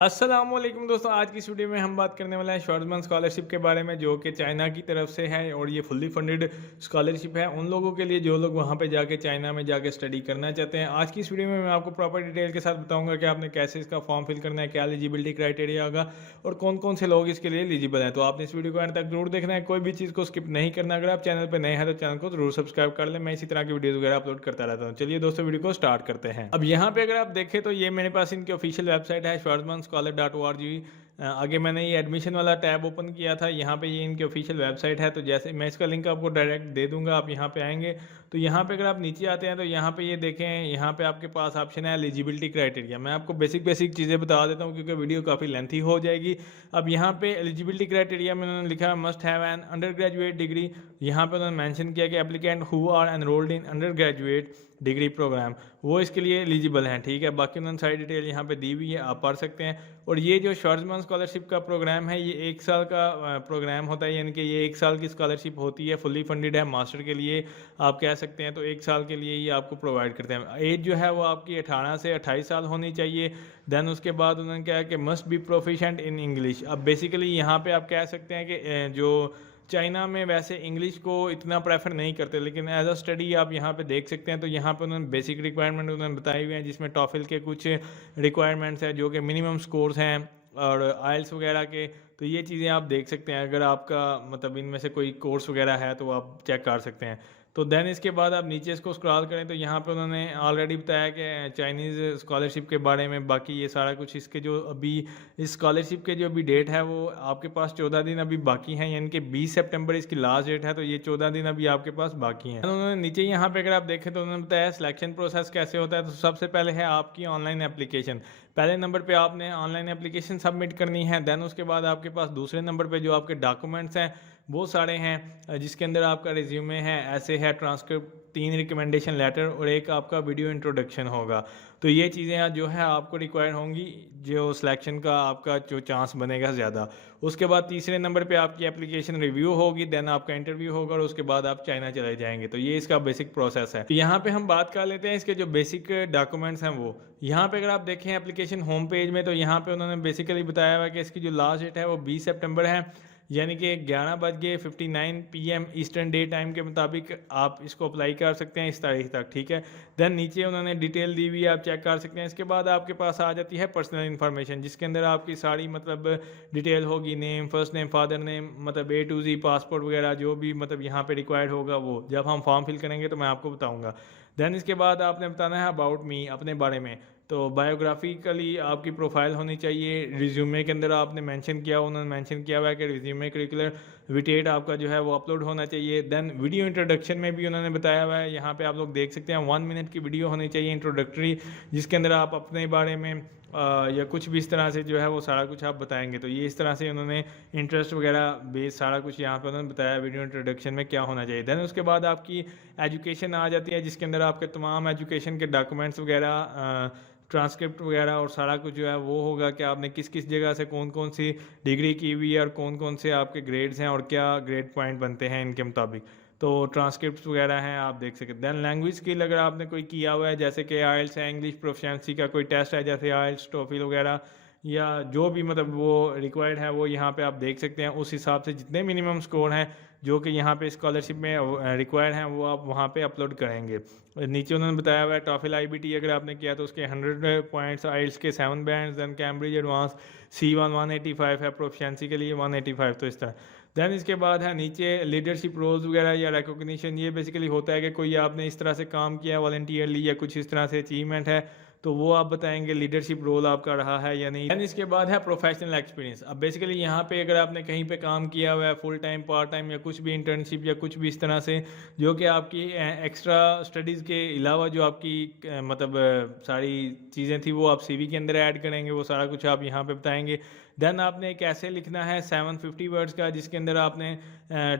अस्सलामुअलैकुम दोस्तों, आज की इस वीडियो में हम बात करने वाले हैं शॉर्ट्समैन स्कॉलरशिप के बारे में, जो कि चाइना की तरफ से है और ये फुल्ली फंडेड स्कॉलरशिप है उन लोगों के लिए जो लोग वहाँ पे जाके चाइना में जाके स्टडी करना चाहते हैं। आज की इस वीडियो में मैं आपको प्रॉपर डिटेल के साथ बताऊंगा कि आपने कैसे इसका फॉर्म फिल करना है, क्या एलिजिबिलिटी क्राइटेरिया होगा और कौन कौन से लोग इसके लिए एलिजिबल हैं। तो आपने इस वीडियो को एंड तक जरूर देखना है, कोई भी चीज़ को स्किप नहीं करना। अगर आप चैनल पर नए हैं तो चैनल को जरूर सब्सक्राइब कर लें, मैं इसी तरह की वीडियोज़ वगैरह अपलोड करता रहता हूँ। चलिए दोस्तों, वीडियो को स्टार्ट करते हैं। अब यहाँ पे अगर आप देखें तो ये मेरे पास इनकी ऑफिशियल वेबसाइट है shortsmanscholar.org। आगे मैंने ये एडमिशन वाला टैब ओपन किया था, यहाँ पे ये इनकी ऑफिशियल वेबसाइट है। तो जैसे मैं इसका लिंक आपको डायरेक्ट दे दूंगा, आप यहाँ पे आएंगे तो यहाँ पे अगर आप नीचे आते हैं तो यहाँ पे ये देखें, यहाँ पे आपके पास ऑप्शन है एलिजिबिलिटी क्राइटेरिया। मैं आपको बेसिक बेसिक चीज़ें बता देता हूँ क्योंकि वीडियो काफ़ी लेंथी हो जाएगी। अब यहाँ पे एलिजिबिलिटी क्राइटेरिया में उन्होंने लिखा must have an undergraduate degree. यहाँ पे उन्होंने मैंशन किया कि applicant who are enrolled in undergraduate degree program वो इसके लिए एलिजिबल हैं। ठीक है, बाकी उन्होंने सारी डिटेल यहाँ पे दी हुई है, आप पढ़ सकते हैं। और ये जो शॉर्ट्समैन स्कॉलरशिप का प्रोग्राम है, ये 1 साल का प्रोग्राम होता है, यानी कि ये 1 साल की स्कॉलरशिप होती है, फुली फंडेड है, मास्टर के लिए आप कह सकते हैं। तो 1 साल के लिए ये आपको प्रोवाइड करते हैं। एज जो है वो आपकी 18 से 28 साल होनी चाहिए। देन उसके बाद उन्होंने कहा कि must be proficient in English. अब बेसिकली यहाँ पे आप कह सकते हैं कि जो चाइना में वैसे इंग्लिश को इतना प्रेफर नहीं करते, लेकिन एज अ स्टडी आप यहाँ पे देख सकते हैं। तो यहाँ पे उन्होंने बेसिक रिक्वायरमेंट उन्होंने बताए हुए हैं, जिसमें टॉफिल के कुछ रिक्वायरमेंट्स हैं जो कि मिनिमम स्कोर्स हैं और आइल्स वगैरह के। तो ये चीज़ें आप देख सकते हैं, अगर आपका मतलब इनमें से कोई कोर्स वगैरह है तो आप चेक कर सकते हैं। तो देन इसके बाद आप नीचे इसको स्क्रॉल करें तो यहाँ पे उन्होंने ऑलरेडी बताया कि चाइनीज़ स्कॉलरशिप के बारे में। बाकी ये सारा कुछ इसके जो अभी इस स्कॉलरशिप के जो अभी डेट है वो आपके पास 14 दिन अभी बाकी हैं, यानी कि 20 सितंबर इसकी लास्ट डेट है। तो ये 14 दिन अभी आपके पास बाकी हैं। उन्होंने नीचे यहाँ पे अगर आप देखें तो उन्होंने बताया सिलेक्शन प्रोसेस कैसे होता है। तो सबसे पहले है आपकी ऑनलाइन एप्लीकेशन। पहले नंबर पे आपने ऑनलाइन एप्लीकेशन सबमिट करनी है। देन उसके बाद आपके पास दूसरे नंबर पे जो आपके डॉक्यूमेंट्स हैं वो सारे हैं, जिसके अंदर आपका रिज्यूमे है, ऐसे है, ट्रांसक्रिप्ट, 3 रिकमेंडेशन लेटर और एक आपका वीडियो इंट्रोडक्शन होगा। तो ये चीज़ें जो है आपको रिक्वायर होंगी, जो सिलेक्शन का आपका जो चांस बनेगा ज़्यादा। उसके बाद तीसरे नंबर पे आपकी एप्लीकेशन रिव्यू होगी, देन आपका इंटरव्यू होगा और उसके बाद आप चाइना चले जाएंगे। तो ये इसका बेसिक प्रोसेस है। तो यहाँ पे हम बात कर लेते हैं इसके जो बेसिक डॉक्यूमेंट्स हैं वो। यहाँ पे अगर आप देखें एप्लीकेशन होम पेज में, तो यहाँ पे उन्होंने बेसिकली बताया हुआ है कि इसकी जो लास्ट डेट है वो 20 सितंबर है, यानी कि 11:59 PM ईस्टर्न डे टाइम के मुताबिक आप इसको अप्लाई कर सकते हैं इस तारीख तक। ठीक है, देन नीचे उन्होंने डिटेल दी हुई है, आप चेक कर सकते हैं। इसके बाद आपके पास आ जाती है पर्सनल इन्फॉर्मेशन, जिसके अंदर आपकी सारी मतलब डिटेल होगी, name, first name, father name, मतलब A to Z, पासपोर्ट वगैरह जो भी मतलब यहाँ पे रिक्वायर्ड होगा वो जब हम फॉर्म फिल करेंगे तो मैं आपको बताऊँगा। देन इसके बाद आपने बताना है अबाउट मी, अपने बारे में। तो बायोग्राफिकली आपकी प्रोफाइल होनी चाहिए। रिज्यूमे के अंदर आपने मेंशन किया, उन्होंने मेंशन किया हुआ है कि रिज्यूमे करिकुलर विटेट आपका जो है वो अपलोड होना चाहिए। देन वीडियो इंट्रोडक्शन में भी उन्होंने बताया हुआ है, यहाँ पे आप लोग देख सकते हैं, 1 मिनट की वीडियो होनी चाहिए इंट्रोडक्टरी, जिसके अंदर आप अपने बारे में या कुछ भी इस तरह से जो है वो सारा कुछ आप बताएंगे। तो ये इस तरह से उन्होंने इंटरेस्ट वगैरह बेस सारा कुछ यहाँ पे उन्होंने बताया वीडियो इंट्रोडक्शन में क्या होना चाहिए। देन उसके बाद आपकी एजुकेशन आ जाती है, जिसके अंदर आपके तमाम एजुकेशन के डॉक्यूमेंट्स वगैरह, ट्रांसक्रिप्ट वगैरह और सारा कुछ जो है वो होगा कि आपने किस किस जगह से कौन कौन सी डिग्री की हुई है और कौन कौन से आपके ग्रेड्स हैं और क्या ग्रेड पॉइंट बनते हैं इनके मुताबिक। तो ट्रांसक्रिप्ट वगैरह हैं, आप देख सकते हैं। देन लैंग्वेज स्किल अगर आपने कोई किया हुआ है, जैसे कि आइल्स है, इंग्लिश प्रोफिशिएंसी का कोई टेस्ट है जैसे आइल्स, टोफिल वगैरह, या जो भी मतलब वो रिक्वायर्ड है वो यहाँ पे आप देख सकते हैं। उस हिसाब से जितने मिनिमम स्कोर हैं जो कि यहाँ पे स्कॉलरशिप में रिक्वायर्ड हैं वो आप वहाँ पे अपलोड करेंगे। नीचे उन्होंने बताया हुआ है टॉफिल IBT अगर आपने किया तो उसके 100 पॉइंट्स, आइल्स के 7 bands, then Cambridge advance C1 185 है, प्रोफिशिएंसी के लिए 185। तो इस तरह देन इसके बाद है नीचे लीडरशिप रोल्स वगैरह या रिकॉग्निशन। ये बेसिकली होता है कि कोई आपने इस तरह से काम किया वॉलंटियरली या कुछ इस तरह से अचीवमेंट है तो वो आप बताएंगे लीडरशिप रोल आपका रहा है या नहीं। एंड इसके बाद है प्रोफेशनल एक्सपीरियंस। अब बेसिकली यहाँ पे अगर आपने कहीं पे काम किया हुआ है फुल टाइम, पार्ट टाइम या कुछ भी इंटर्नशिप या कुछ भी इस तरह से जो कि आपकी एक्स्ट्रा स्टडीज़ के अलावा जो आपकी मतलब सारी चीज़ें थी वो आप CV के अंदर ऐड करेंगे, वो सारा कुछ आप यहाँ पे बताएंगे। देन आपने एक ऐसे लिखना है 750 वर्ड्स का, जिसके अंदर आपने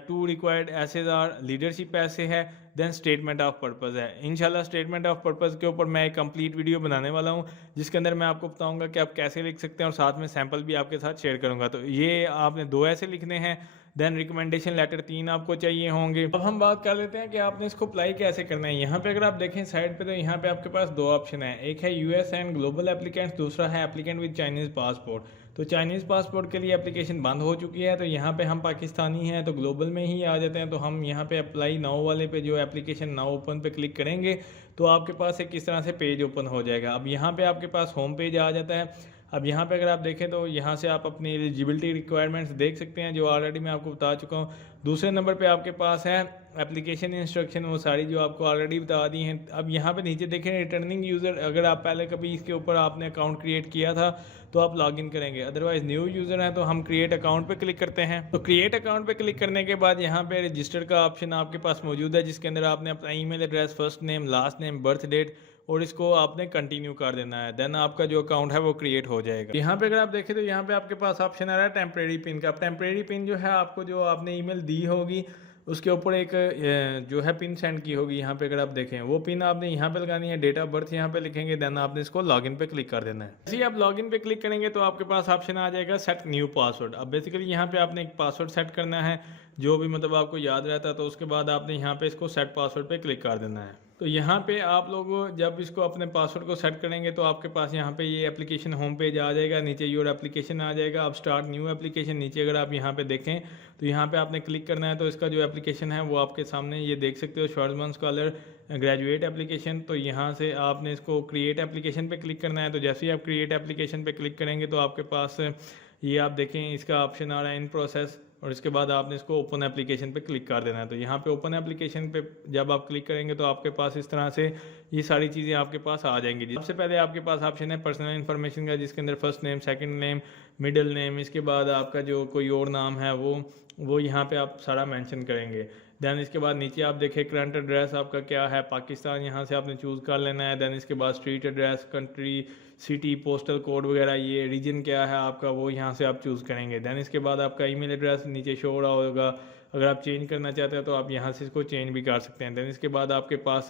2 रिक्वायर्ड ऐसेज आर लीडरशिप ऐसे है, देन स्टेटमेंट ऑफ पर्पस है। इंशाल्लाह स्टेटमेंट ऑफ पर्पस के ऊपर मैं एक कंप्लीट वीडियो बनाने वाला हूँ, जिसके अंदर मैं आपको बताऊंगा कि आप कैसे लिख सकते हैं और साथ में सैंपल भी आपके साथ शेयर करूंगा। तो ये आपने 2 ऐसे लिखने हैं। देन रिकमेंडेशन लेटर 3 आपको चाहिए होंगे। अब हम बात कर लेते हैं कि आपने इसको अप्लाई कैसे करना है। यहाँ पे अगर आप देखें साइड पे, तो यहाँ पे आपके पास दो ऑप्शन है, एक है यूएस एंड ग्लोबल एप्लीकेंट्स, दूसरा है एप्लीकेंट विद चाइनीज़ पासपोर्ट। तो चाइनीज़ पासपोर्ट के लिए एप्लीकेशन बंद हो चुकी है, तो यहाँ पे हम पाकिस्तानी हैं तो ग्लोबल में ही आ जाते हैं। तो हम यहाँ पे अप्लाई नाउ वाले पे, जो एप्लीकेशन नाउ ओपन पे क्लिक करेंगे तो आपके पास एक किस तरह से पेज ओपन हो जाएगा। अब यहाँ पे आपके पास होम पेज आ जाता है। अब यहाँ पे अगर आप देखें तो यहाँ से आप अपनी एलिजिबिलिटी रिक्वायरमेंट्स देख सकते हैं, जो ऑलरेडी मैं आपको बता चुका हूँ। दूसरे नंबर पे आपके पास है एप्लीकेशन इंस्ट्रक्शन, वो सारी जो आपको ऑलरेडी बता दी हैं। अब यहाँ पे नीचे देखें रिटर्निंग यूज़र, अगर आप पहले कभी इसके ऊपर आपने अकाउंट क्रिएट किया था तो आप लॉगिन करेंगे, अदरवाइज न्यू यूज़र हैं तो हम क्रिएट अकाउंट पे क्लिक करते हैं। तो क्रिएट अकाउंट पे क्लिक करने के बाद यहाँ पे रजिस्टर का ऑप्शन आपके पास मौजूद है, जिसके अंदर आपने अपना email address, first name, last name, birth date और इसको आपने कंटिन्यू कर देना है। देन आपका जो अकाउंट है वो क्रिएट हो जाएगा। यहाँ पे अगर आप देखें तो यहाँ पे आपके पास ऑप्शन आ रहा है टेम्परेरी पिन का। टेम्परेरी पिन जो है आपको, जो आपने ईमेल दी होगी उसके ऊपर एक जो है पिन सेंड की होगी, यहाँ पे अगर आप देखें वो पिन आपने यहाँ पे लगानी है, डेट ऑफ बर्थ यहाँ पे लिखेंगे, देन आपने इसको लॉगिन पे क्लिक कर देना है। जैसे ही आप लॉगिन पे क्लिक करेंगे तो आपके पास ऑप्शन आ जाएगा सेट न्यू पासवर्ड। अब बेसिकली यहाँ पे आपने एक पासवर्ड सेट करना है जो भी मतलब आपको याद रहता है, तो उसके बाद आपने यहाँ पे इसको सेट पासवर्ड पे क्लिक कर देना है। तो यहाँ पे आप लोग जब इसको अपने पासवर्ड को सेट करेंगे तो आपके पास यहाँ पे ये एप्लीकेशन होम पेज आ जाएगा, नीचे योर एप्लीकेशन आ जाएगा। अब स्टार्ट न्यू एप्लीकेशन नीचे अगर आप यहाँ पे देखें तो यहाँ पे आपने क्लिक करना है, तो इसका जो एप्लीकेशन है वो आपके सामने ये देख सकते हो, श्वार्ज़मान स्कॉलर ग्रेजुएट एप्लीकेशन। तो यहाँ से आपने इसको क्रिएट एप्लीकेशन पे क्लिक करना है। तो जैसे ही आप क्रिएट एप्लीकेशन पे क्लिक करेंगे तो आपके पास ये आप देखें इसका ऑप्शन आ रहा है इन प्रोसेस, और इसके बाद आपने इसको ओपन एप्लीकेशन पे क्लिक कर देना है। तो यहाँ पे ओपन एप्लीकेशन पे जब आप क्लिक करेंगे तो आपके पास इस तरह से ये सारी चीज़ें आपके पास आ जाएंगी। सबसे पहले आपके पास ऑप्शन है पर्सनल इन्फॉर्मेशन का, जिसके अंदर first name, second name, middle name, इसके बाद आपका जो कोई और नाम है वो यहाँ पे आप सारा मेंशन करेंगे। देन इसके बाद नीचे आप देखें करंट एड्रेस आपका क्या है, पाकिस्तान यहाँ से आपने चूज़ कर लेना है। देन इसके बाद street address, country, city, postal code वगैरह, ये रीजन क्या है आपका वो यहाँ से आप चूज़ करेंगे। देन इसके बाद आपका ईमेल एड्रेस नीचे शो हो रहा होगा, अगर आप चेंज करना चाहते हैं तो आप यहाँ से इसको चेंज भी कर सकते हैं। देन इसके बाद आपके पास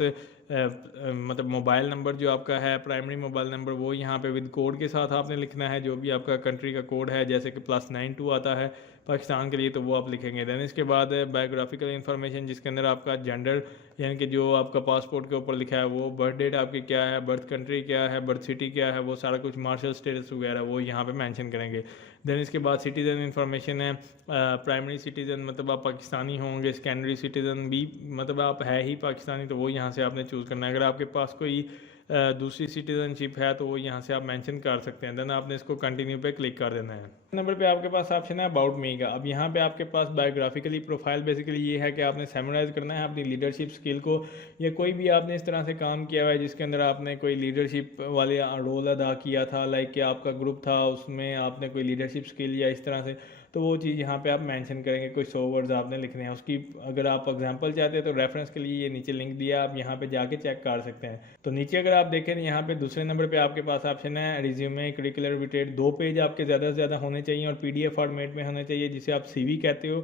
मतलब मोबाइल नंबर जो आपका है, प्राइमरी मोबाइल नंबर, वो यहाँ पे विद कोड के साथ आपने लिखना है, जो भी आपका कंट्री का कोड है, जैसे कि +92 आता है पाकिस्तान के लिए तो वो आप लिखेंगे। देन इसके बाद बायोग्राफिकल इन्फॉर्मेशन, जिसके अंदर आपका जेंडर यानी कि जो आपका पासपोर्ट के ऊपर लिखा है वो, बर्थ डेट आपकी क्या है, बर्थ कंट्री क्या है, बर्थ सिटी क्या है, वो सारा कुछ, मार्शल स्टेटस वगैरह वो यहाँ पे मेंशन करेंगे। देन इसके बाद सिटीज़न इन्फॉर्मेशन है, प्राइमरी सिटीज़न मतलब आप पाकिस्तानी होंगे, सेकेंडरी सिटीज़न भी मतलब आप है ही पाकिस्तानी, तो वो यहाँ से आपने चूज़ करना है। अगर आपके पास कोई दूसरी सिटीजनशिप है तो वो यहाँ से आप मेंशन कर सकते हैं। देन आपने इसको कंटिन्यू पे क्लिक कर देना है। नंबर पे आपके पास ऑप्शन है अबाउट मी का। अब यहाँ पे आपके पास बायोग्राफिकली प्रोफाइल, बेसिकली ये है कि आपने समराइज़ करना है अपनी लीडरशिप स्किल को, या कोई भी आपने इस तरह से काम किया हुआ है जिसके अंदर आपने कोई लीडरशिप वाले रोल अदा किया था, लाइक कि आपका ग्रुप था उसमें आपने कोई लीडरशिप स्किल या इस तरह से, तो वो चीज़ यहाँ पे आप मेंशन करेंगे। कोई 100 वर्ड्स आपने लिखने हैं उसकी, अगर आप एग्जांपल चाहते हैं तो रेफरेंस के लिए ये नीचे लिंक दिया, आप यहाँ पे जाके चेक कर सकते हैं। तो नीचे अगर आप देखें यहाँ पे दूसरे नंबर पे आपके पास ऑप्शन है रिज्यूमे करिकुलर विटेड। 2 पेज आपके ज़्यादा से ज़्यादा होने चाहिए और PDF फॉर्मेट में होने चाहिए, जिसे आप CV कहते हो।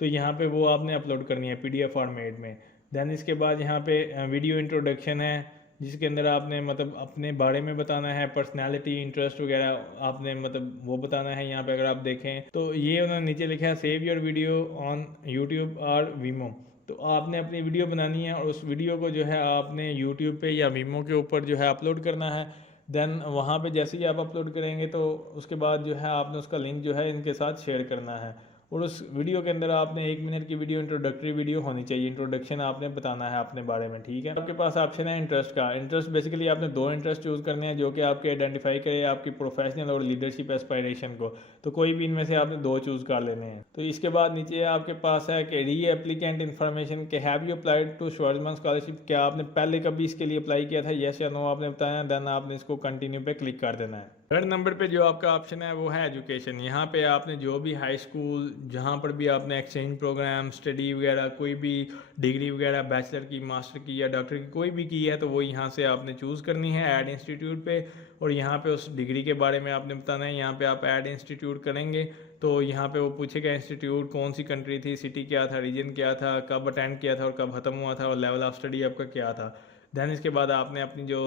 तो यहाँ पे वो आपने अपलोड करनी है PDF फॉर्मेट में। देन इसके बाद यहाँ पे वीडियो इंट्रोडक्शन है, जिसके अंदर आपने मतलब अपने बारे में बताना है, पर्सनालिटी, इंटरेस्ट वगैरह आपने मतलब वो बताना है। यहाँ पे अगर आप देखें तो ये उन्होंने नीचे लिखा है save your video on YouTube और वीमो। तो आपने अपनी वीडियो बनानी है और उस वीडियो को जो है आपने यूट्यूब पे या वीमो के ऊपर जो है अपलोड करना है। देन वहाँ पे जैसे ही आप अपलोड करेंगे तो उसके बाद जो है आपने उसका लिंक जो है इनके साथ शेयर करना है, और उस वीडियो के अंदर आपने 1 मिनट की वीडियो, इंट्रोडक्टरी वीडियो होनी चाहिए, इंट्रोडक्शन आपने बताना है अपने बारे में, ठीक है। आपके पास ऑप्शन है इंटरेस्ट का। इंटरेस्ट बेसिकली आपने 2 इंटरेस्ट चूज़ करने हैं जो कि आपके आइडेंटिफाई करे आपकी प्रोफेशनल और लीडरशिप एस्पायरेशन को, तो कोई भी इनमें से आपने 2 चूज़ कर लेने हैं। तो इसके बाद नीचे आपके पास है कि री एप्लीकेंट इन्फॉर्मेशन के have you applied to Schwarzman scholarship, क्या आपने पहले कभी इसके लिए अप्लाई किया था, येस या नो आपने बताया। देन आपने इसको कंटिन्यू पे क्लिक कर देना है। 3rd नंबर पे जो आपका ऑप्शन है वो है एजुकेशन। यहाँ पे आपने जो भी हाई स्कूल, जहाँ पर भी आपने एक्सचेंज प्रोग्राम, स्टडी वगैरह, कोई भी डिग्री वगैरह बैचलर की, मास्टर की या डॉक्टर की कोई भी की है तो वो यहाँ से आपने चूज़ करनी है ऐड इंस्टीट्यूट पे, और यहाँ पे उस डिग्री के बारे में आपने बताना है। यहाँ पे आप ऐड इंस्टीट्यूट करेंगे तो यहाँ पे वो पूछेगा इंस्टीट्यूट कौन सी कंट्री थी, सिटी क्या था, रीजन क्या था, कब अटेंड किया था और कब ख़त्म हुआ था, और लेवल ऑफ स्टडी आपका क्या था। देन इसके बाद आपने अपनी जो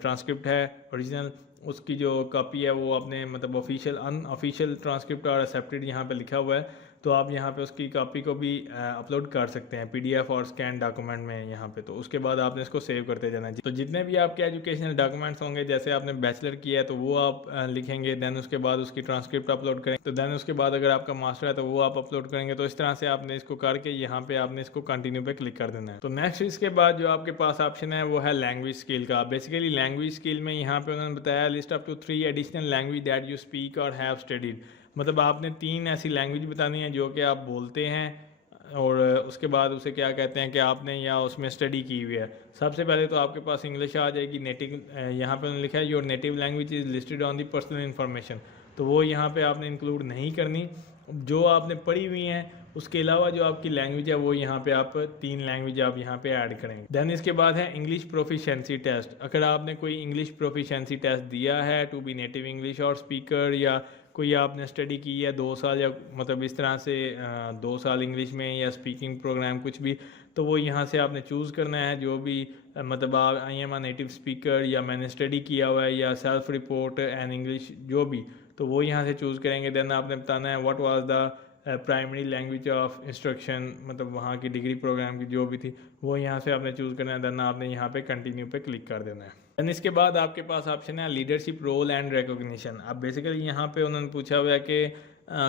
ट्रांसक्रिप्ट है ओरिजिनल उसकी जो कॉपी है वो आपने मतलब ऑफिशियल अनऑफिशियल ट्रांसक्रिप्ट और एक्सेप्टेड यहाँ पे लिखा हुआ है, तो आप यहाँ पे उसकी कॉपी को भी अपलोड कर सकते हैं पीडीएफ और स्कैन डॉक्यूमेंट में यहाँ पे। तो उसके बाद आपने इसको सेव करते जाना है। तो जितने भी आपके एजुकेशनल डॉक्यूमेंट्स होंगे, जैसे आपने बैचलर किया है तो वो आप लिखेंगे, देन उसके बाद उसकी ट्रांसक्रिप्ट अपलोड करेंगे, तो देन उसके बाद अगर आपका मास्टर है तो वो आप अपलोड करेंगे। तो इस तरह से आपने इसको करके यहाँ पे आपने इसको कंटिन्यू पे क्लिक कर देना है। तो नेक्स्ट इसके बाद जो आपके पास ऑप्शन है वो है लैंग्वेज स्किल का। बेसिकली लैंग्वेज स्किल में यहाँ पे उन्होंने बताया list up to 3 additional language that you speak और हैव स्टडीड। मतलब आपने 3 ऐसी लैंग्वेज बतानी है जो कि आप बोलते हैं और उसके बाद उसे क्या कहते हैं कि आपने या उसमें स्टडी की हुई है। सबसे पहले तो आपके पास इंग्लिश आ जाएगी नेटिव, यहाँ पे उन्होंने लिखा है your native language is listed on the personal information, तो वो यहाँ पे आपने इंक्लूड नहीं करनी। जो आपने पढ़ी हुई हैं उसके अलावा जो आपकी लैंग्वेज है वो यहाँ पे आप 3 लैंग्वेज आप यहाँ पे ऐड करेंगे। देन इसके बाद है इंग्लिश प्रोफिशिएंसी टेस्ट। अगर आपने कोई इंग्लिश प्रोफिशिएंसी टेस्ट दिया है टू बी नेटिव इंग्लिश और स्पीकर, या कोई आपने स्टडी की है 2 साल या मतलब इस तरह से 2 साल इंग्लिश में या स्पीकिंग प्रोग्राम कुछ भी, तो वो यहाँ से आपने चूज़ करना है। जो भी मतलब आप I am a native speaker या मैंने स्टडी किया हुआ है या सेल्फ रिपोर्ट एंड इंग्लिश जो भी, तो वो यहाँ से चूज़ करेंगे। देन आपने बताना है what was the primary language of instruction, मतलब वहाँ की डिग्री प्रोग्राम की जो भी थी वो यहाँ से आपने चूज़ करना है। देन आपने यहाँ पे कंटिन्यू पे क्लिक कर देना है। देन इसके बाद आपके पास ऑप्शन है लीडरशिप रोल एंड रिकॉग्निशन। अब बेसिकली यहाँ पे उन्होंने पूछा हुआ है कि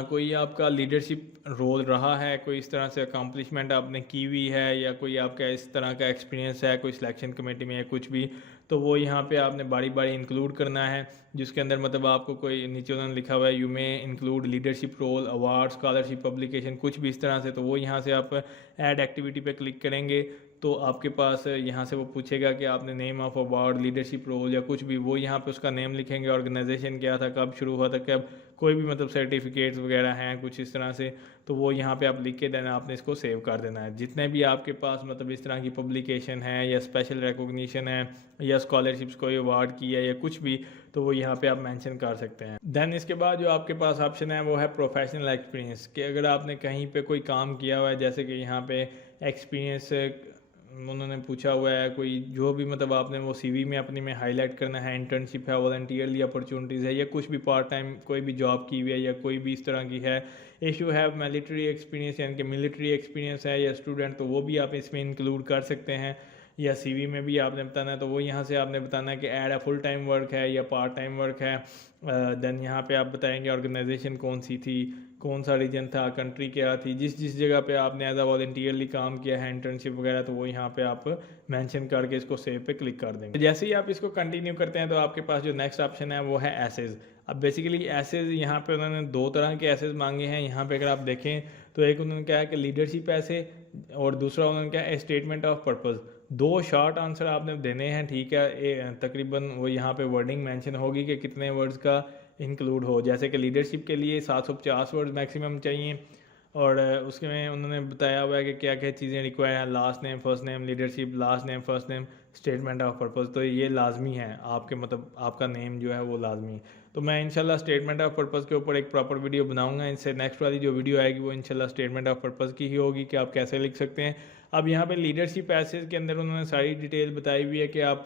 कोई आपका लीडरशिप रोल रहा है, कोई इस तरह से अकम्पलिशमेंट आपने की हुई है, या कोई आपका इस तरह का एक्सपीरियंस है कोई सिलेक्शन कमेटी में या कुछ भी, तो वो यहाँ पे आपने बारी बारी इंक्लूड करना है। जिसके अंदर मतलब आपको कोई नीचे उन्होंने लिखा हुआ है यू में include leadership role award scholarship publication कुछ भी इस तरह से, तो वो यहाँ से आप ऐड एक्टिविटी पे क्लिक करेंगे तो आपके पास यहाँ से वो पूछेगा कि आपने name of award leadership role या कुछ भी, वो यहाँ पे उसका नेम लिखेंगे, ऑर्गेनाइजेशन क्या था, कब शुरू हुआ था, कब कोई भी मतलब सर्टिफिकेट्स वगैरह हैं कुछ इस तरह से, तो वो यहाँ पे आप लिख के देना, आपने इसको सेव कर देना है। जितने भी आपके पास मतलब इस तरह की पब्लिकेशन है या स्पेशल रिकॉग्निशन है या स्कॉलरशिप्स कोई अवार्ड की है या कुछ भी, तो वो यहाँ पे आप मेंशन कर सकते हैं। देन इसके बाद जो आपके पास ऑप्शन है वो है प्रोफेशनल एक्सपीरियंस, कि अगर आपने कहीं पे कोई काम किया हुआ है, जैसे कि यहाँ पे एक्सपीरियंस उन्होंने पूछा हुआ है कोई जो भी मतलब आपने वो सीवी में अपनी में हाईलाइट करना है, इंटर्नशिप है, वॉलंटियरली अपॉर्चुनिटीज़ है, या कुछ भी पार्ट टाइम कोई भी जॉब की हुई है या कोई भी इस तरह की है। इशू है मिलिट्री एक्सपीरियंस यानी कि मिलिट्री एक्सपीरियंस है या स्टूडेंट, तो वो भी आप इसमें इंक्लूड कर सकते हैं। या सीवी में भी आपने बताना है, तो वो यहाँ से आपने बताना है कि add a full time work है या पार्ट टाइम वर्क है। देन यहाँ पे आप बताएंगे ऑर्गेनाइजेशन कौन सी थी, कौन सा रीजन था, कंट्री क्या थी, जिस जिस जगह पे आपने एज अ वॉलंटियरली काम किया है, इंटर्नशिप वगैरह, तो वो यहाँ पे आप मेंशन करके इसको सेव पे क्लिक कर देंगे। जैसे ही आप इसको कंटिन्यू करते हैं तो आपके पास जो नेक्स्ट ऑप्शन है वो है एसेज। अब बेसिकली एसेज यहाँ पे उन्होंने 2 तरह के एसेज मांगे हैं। यहाँ पे अगर आप देखें तो एक उन्होंने क्या है कि लीडरशिप ऐसे, और दूसरा उन्होंने क्या है statement of purpose. 2 short answer आपने देने हैं, ठीक है। तकरीबन वो यहाँ पे वर्डिंग मेंशन होगी कि कितने वर्ड्स का इंक्लूड हो। जैसे कि लीडरशिप के लिए 750 वर्ड मैक्सिमम चाहिए, और उसके में उन्होंने बताया हुआ है कि क्या क्या चीज़ें रिक्वायर हैं, last name first name, leadership last name first name, statement of purpose, तो ये लाजमी है आपके मतलब आपका नेम जो है वो लाजमी है। तो मैं इंशाल्लाह स्टेटमेंट ऑफ पर्पज़ के ऊपर एक प्रॉपर वीडियो बनाऊंगा। इनसे नेक्स्ट वाली जो वीडियो आएगी वो इंशाल्लाह स्टेटमेंट ऑफ पर्पज़ की ही होगी कि आप कैसे लिख सकते हैं। अब यहाँ पे लीडरशिप पैसेज के अंदर उन्होंने सारी डिटेल बताई हुई है कि आप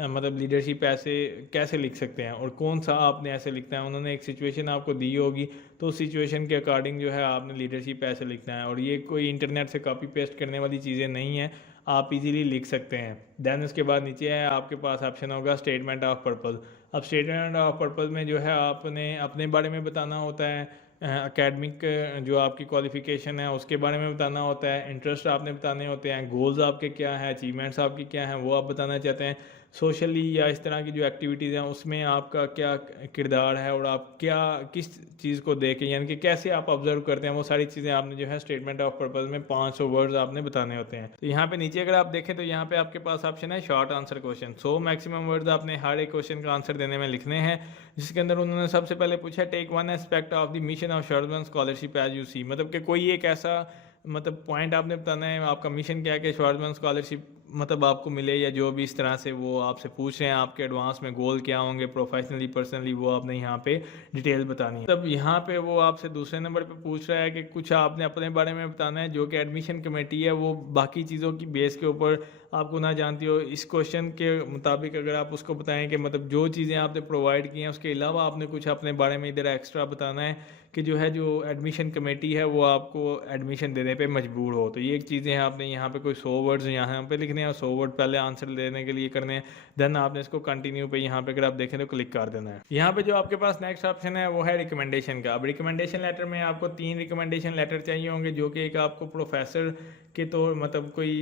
मतलब लीडरशिप ऐसे कैसे लिख सकते हैं और कौन सा आपने ऐसे लिखना है। उन्होंने एक सिचुएशन आपको दी होगी, तो उस सिचुएशन के अकॉर्डिंग जो है आपने लीडरशिप ऐसे लिखना है, और ये कोई इंटरनेट से कॉपी पेस्ट करने वाली चीज़ें नहीं है, आप इजीली लिख सकते हैं। देन उसके बाद नीचे है आपके पास ऑप्शन होगा स्टेटमेंट ऑफ पर्पज़। अब स्टेटमेंट ऑफ पर्पज़ में जो है आपने अपने बारे में बताना होता है, एकेडमिक जो आपकी क्वालिफ़िकेशन है उसके बारे में बताना होता है, इंटरेस्ट आपने बताने होते हैं, गोल्स आपके क्या हैं, अचीवमेंट्स आपकी क्या हैं वो आप बताना चाहते हैं, सोशली या इस तरह की जो एक्टिविटीज़ हैं उसमें आपका क्या किरदार है, और आप क्या किस चीज़ को देखें यानी कि कैसे आप ऑब्जर्व करते हैं, वो सारी चीज़ें आपने जो है स्टेटमेंट ऑफ पर्पज़ में 500 वर्ड्स आपने बताने होते हैं। तो यहाँ पे नीचे अगर आप देखें तो यहाँ पे आपके पास ऑप्शन है short answer question. 100 maximum words आपने हर एक क्वेश्चन का आंसर देने में लिखने हैं, जिसके अंदर उन्होंने सबसे पहले पूछा take one aspect of the mission of Schwarzman scholarship as you see, मतलब कि कोई एक ऐसा मतलब पॉइंट आपने बताना है, आपका मिशन क्या है कि शॉर्टमैन स्कॉलरशिप मतलब आपको मिले या जो भी इस तरह से वो आपसे पूछ रहे हैं, आपके एडवांस में गोल क्या होंगे प्रोफेशनली पर्सनली, वो आपने यहाँ पे डिटेल बतानी है। तब यहाँ पे वो आपसे दूसरे नंबर पे पूछ रहा है कि कुछ आपने अपने बारे में बताना है, जो कि एडमिशन कमेटी है वो बाकी चीज़ों की बेस के ऊपर आपको ना जानती हो। इस क्वेश्चन के मुताबिक अगर आप उसको बताएं कि मतलब जो चीज़ें आपने प्रोवाइड की हैं उसके अलावा आपने कुछ अपने बारे में इधर एक्स्ट्रा बताना है कि जो है जो एडमिशन कमेटी है वो आपको एडमिशन देने पे मजबूर हो। तो ये एक चीज़ें हैं, आपने यहाँ पे कोई 100 वर्ड्स यहाँ पे लिखने हैं और 100 वर्ड पहले आंसर देने के लिए करने हैं। देन आपने इसको कंटिन्यू पे यहाँ पे अगर आप देखें तो क्लिक कर देना है। यहाँ पे जो आपके पास नेक्स्ट ऑप्शन है वो है रिकमेंडेशन का। अब रिकमेंडेशन लेटर में आपको 3 रिकमेंडेशन लेटर चाहिए होंगे, जो कि एक आपको प्रोफेसर के तौर मतलब कोई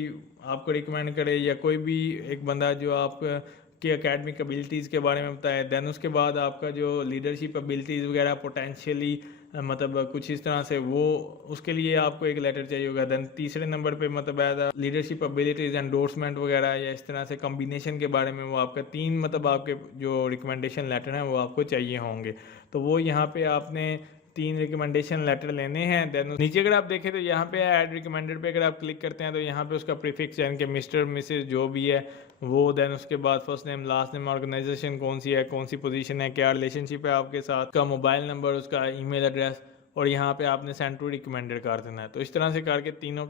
आपको रिकमेंड करे या कोई भी एक बंदा जो आप कि एकेडमिक एबिलिटीज़ के बारे में बताया। दैन उसके बाद आपका जो लीडरशिप एबिलिटीज़ वगैरह पोटेंशियली मतलब कुछ इस तरह से वो उसके लिए आपको एक लेटर चाहिए होगा। दैन तीसरे नंबर पे मतलब एज लीडरशिप एबिलिटीज़ एंडोर्समेंट वगैरह या इस तरह से कम्बिनेशन के बारे में वो आपका 3 मतलब आपके जो रिकमेंडेशन लेटर हैं वो आपको चाहिए होंगे। तो वो यहाँ पे आपने 3 रिकमेंडेशन लेटर लेने हैं। देन नीचे अगर आप देखें तो यहाँ पे ऐड रिकमेंडेड पे अगर आप क्लिक करते हैं तो यहाँ पे उसका प्रीफिक्स यानी कि मिस्टर मिसेस जो भी है वो, देन उसके बाद first name last name, organization कौन सी है, कौन सी पोजीशन है, क्या रिलेशनशिप है आपके साथ, का मोबाइल नंबर, उसका ईमेल एड्रेस, और यहाँ पे आपने सेंड टू रिकमेंडेड कर देना है। तो इस तरह से करके तीनों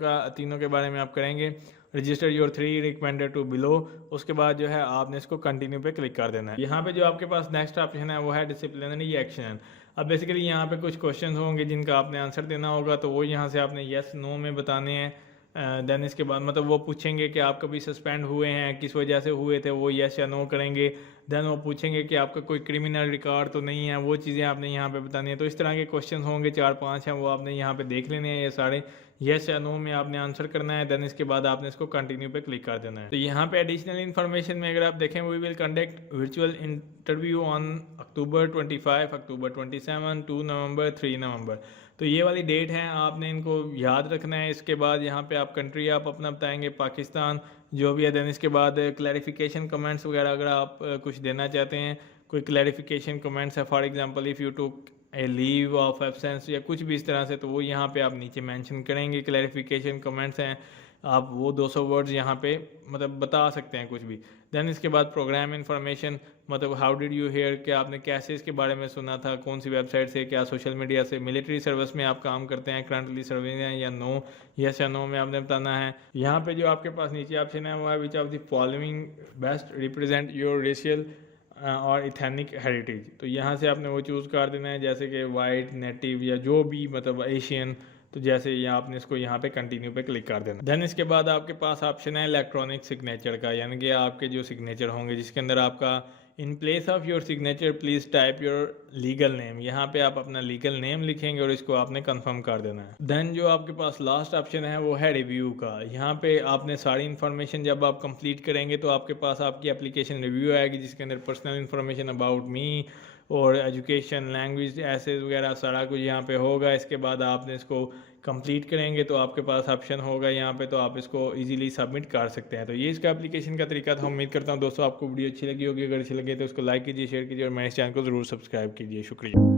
के बारे में आप करेंगे। Register your 3 recommended to below, उसके बाद जो है आपने इसको कंटिन्यू पे क्लिक कर देना है। यहाँ पे जो आपके पास नेक्स्ट ऑप्शन है वो है डिसिप्लिनरी एक्शन। अब बेसिकली यहाँ पे कुछ क्वेश्चन होंगे जिनका आपने आंसर देना होगा, तो वो यहाँ से आपने येस नो में बताने हैं। देन इसके बाद मतलब वो पूछेंगे कि आप कभी सस्पेंड हुए हैं, किस वजह से हुए थे, वो येस या नो करेंगे। देन वो पूछेंगे कि आपका कोई क्रिमिनल रिकॉर्ड तो नहीं है, वो चीज़ें आपने यहाँ पे बतानी है। तो इस तरह के क्वेश्चन होंगे 4-5 हैं, वो आपने यहाँ पे देख लेने हैं। ये सारे येस या नो में आपने आंसर करना है। देन इसके बाद आपने इसको कंटिन्यू पे क्लिक कर देना है। तो यहाँ पे एडिशनल इन्फॉर्मेशन में अगर आप देखें, we will conduct virtual interview on October 25, October 27, 2 November, 3 November. तो ये वाली डेट है, आपने इनको याद रखना है। इसके बाद यहाँ पे आप कंट्री आप अपना बताएंगे, पाकिस्तान जो भी है। देन इसके बाद क्लैरिफिकेशन कमेंट्स वगैरह अगर आप कुछ देना चाहते हैं, कोई क्लैरिफिकेशन कमेंट्स है, for example if you took A leave of absence या कुछ भी इस तरह से, तो वो यहाँ पे आप नीचे मेंशन करेंगे। क्लैरिफिकेशन कमेंट्स हैं, आप वो 200 वर्ड्स यहाँ पे मतलब बता सकते हैं कुछ भी। देन इसके बाद प्रोग्राम इन्फॉर्मेशन, मतलब हाउ डिड यू हेयर, कि आपने कैसे इसके बारे में सुना था, कौन सी वेबसाइट से, क्या सोशल मीडिया से, मिलिट्री सर्विस में आप काम करते हैं, करंटली सर्विस हैं या नो, यस या नो में आपने बताना है। यहाँ पे जो आपके पास नीचे ऑप्शन है वो है which of the following best represent your racial और इथेनिक हेरिटेज। तो यहाँ से आपने वो चूज़ कर देना है, जैसे कि वाइट, नेटिव या जो भी मतलब एशियन। तो जैसे ये आपने इसको यहाँ पे कंटिन्यू पे क्लिक कर देना। देन इसके बाद आपके पास ऑप्शन है इलेक्ट्रॉनिक सिग्नेचर का, यानी कि आपके जो सिग्नेचर होंगे जिसके अंदर आपका in place of your signature please type your legal name, यहाँ पे आप अपना लीगल नेम लिखेंगे और इसको आपने कंफर्म कर देना है। देन जो आपके पास लास्ट ऑप्शन है वो है रिव्यू का। यहाँ पे आपने सारी इन्फॉर्मेशन जब आप कंप्लीट करेंगे तो आपके पास आपकी एप्लीकेशन रिव्यू आएगी, जिसके अंदर पर्सनल इन्फॉर्मेशन अबाउट मी और एजुकेशन, लैंग्वेज, एसेज वगैरह सारा कुछ यहाँ पे होगा। इसके बाद आपने इसको कंप्लीट करेंगे तो आपके पास ऑप्शन होगा यहाँ पे, तो आप इसको इजीली सबमिट कर सकते हैं। तो ये इसका एप्लीकेशन का तरीका था। उम्मीद करता हूँ दोस्तों आपको वीडियो अच्छी लगी होगी। अगर अच्छी लगे तो उसको लाइक कीजिए, शेयर कीजिए और मेरे इस चैनल को ज़रूर सब्सक्राइब कीजिए। शुक्रिया।